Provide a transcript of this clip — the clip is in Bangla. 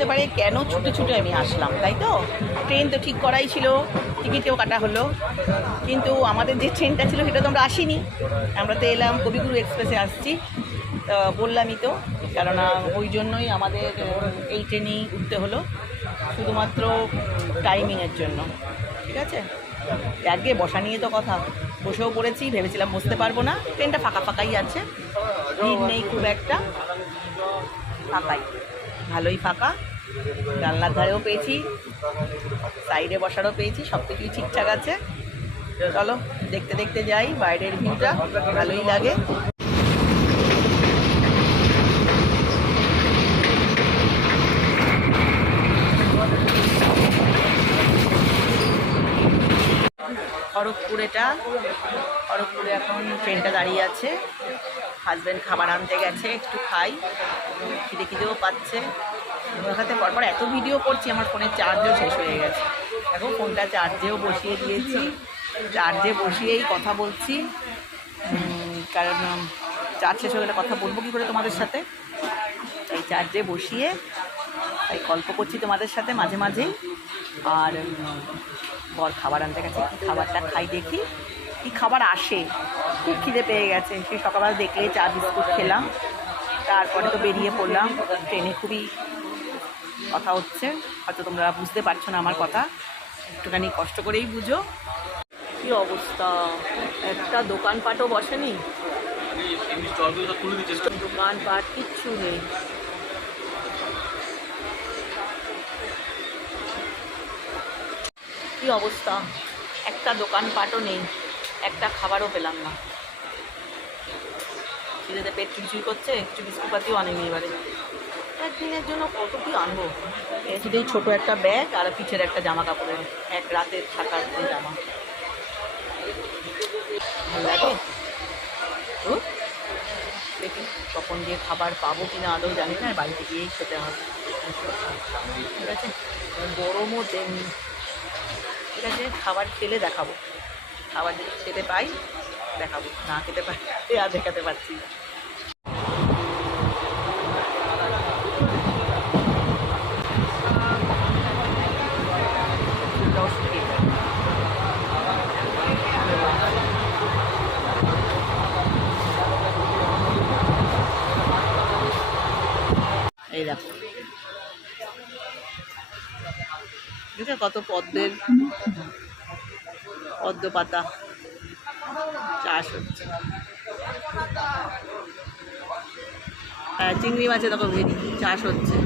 বুঝতে পারে কেন ছুটে ছুটে আমি আসলাম, তাই তো? ট্রেন তো ঠিক করাই ছিল, টিকিটেও কাটা হলো, কিন্তু আমাদের যে ট্রেনটা ছিল সেটা তো আমরা আসিনি। আমরা তো এলাম কবিগুরু এক্সপ্রেসে আসছি, তো বললামই তো, কেননা ওই জন্যই আমাদের এই ট্রেনেই উঠতে হলো, শুধুমাত্র টাইমিংয়ের জন্য। ঠিক আছে, আগে বসা নিয়ে তো কথা, বসেও পড়েছি, ভেবেছিলাম বসতে পারবো না। ট্রেনটা ফাঁকা ফাঁকাই আছে, ভিড় নেই খুব একটা, ফাঁকাই, ভালোই ফাঁকা। জানলার ধারেও পেয়েছি, সাইডে বসারও পেয়েছি, সব কিছুই ঠিকঠাক আছে। চলো দেখতে দেখতে যাই, বাইরের ভিউটা ভালোই লাগে। খড়গপুরে এখন ট্রেনটা দাঁড়িয়ে আছে, হাজব্যান্ড খাবার আনতে গেছে, একটু খাই, খিদেও পাচ্ছে। ওখানে পরপর এত ভিডিও করছি, আমার ফোনের চার্জও শেষ হয়ে গেছে। এখন ফোনটা চার্জেও বসিয়ে দিয়েছি, চার্জে বসিয়েই কথা বলছি, কারণ চার্জ শেষ হয়ে গেলে কথা বলবো কী করে তোমাদের সাথে। এই চার্জে বসিয়ে তাই গল্প করছি তোমাদের সাথে মাঝে মাঝেই। আর বর খাবার আনতে গেছে, কী খাবারটা খাই দেখি, কী খাবার আসে। খুব খিদে পেয়ে গেছে, সেই সকালবেলা দেখলে চা বিস্কুট খেলাম, তারপরে তো বেরিয়ে পড়লাম। ট্রেনে খুবই কথা হচ্ছে, হয়তো তোমরা বুঝতে পারছো না আমার কথা, একটুখানি কষ্ট করেই বুঝো। কী অবস্থা, একটা দোকানপাটও বসেনি, দোকানপাট কিচ্ছু নেই। কী অবস্থা, একটা দোকানপাটও নেই, একটা খাবারও পেলাম না। খিদেতে পেট চুইচুই করছে, কিছু বিস্কুট পাতিও আনেনি এবারে। একদিনের জন্য কত কি আনবো, শুধুই ছোটো একটা ব্যাগ আর পিঠের একটা জামা কাপড়ের, এক রাতের থাকার জামা। ভালো লাগে তো, দেখি কখন গিয়ে খাবার পাবো কিনা আদৌ জানি না, বাড়িতে গিয়েই খেতে হবে। ঠিক আছে, গরমও তেমনি। ঠিক আছে, খাবার খেলে দেখাবো, খাবার যদি খেতে পাই দেখাবো, না খেতে পাই আর দেখাতে পারছি না। এই দেখো, দেখো কত পদ্ম পাতা চাষ হচ্ছে। চিংড়ি মাছের দেখো ভেরি চাষ হচ্ছে।